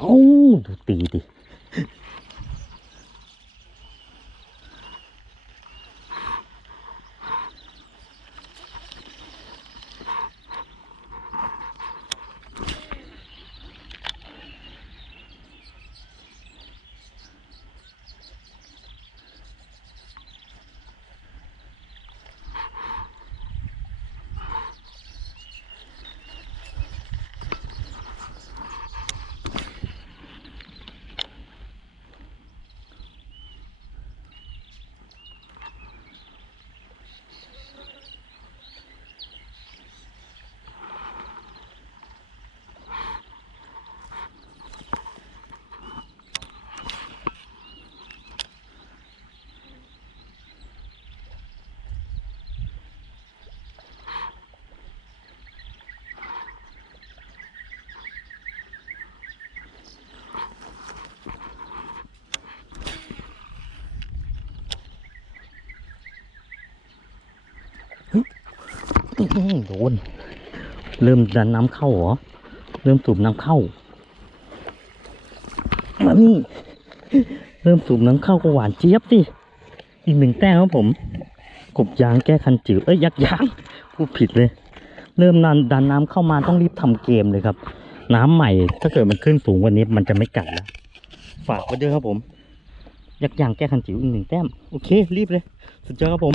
โอ้ดูตีดิ โดน เริ่มดันน้ำเข้าเหรอ เริ่มสูบน้ำเข้ามานี่เริ่มสูบน้ำเข้าก็หวานเจี๊ยบสิ อีกหนึ่งแต้มครับผม กบยางแก้คันจิ๋ว เอ้ยยักยางพูดผิดเลย เริ่มนันดันน้ำเข้ามาต้องรีบทำเกมเลยครับ น้ำใหม่ ถ้าเกิดมันขึ้นสูงว่านี้มันจะไม่กัดแล้ว ฝากไว้ด้วยครับผม ยักยางแก้คันจิ๋วอีกหนึ่งแต้ม โอเค รีบเลย สุดยอดครับผม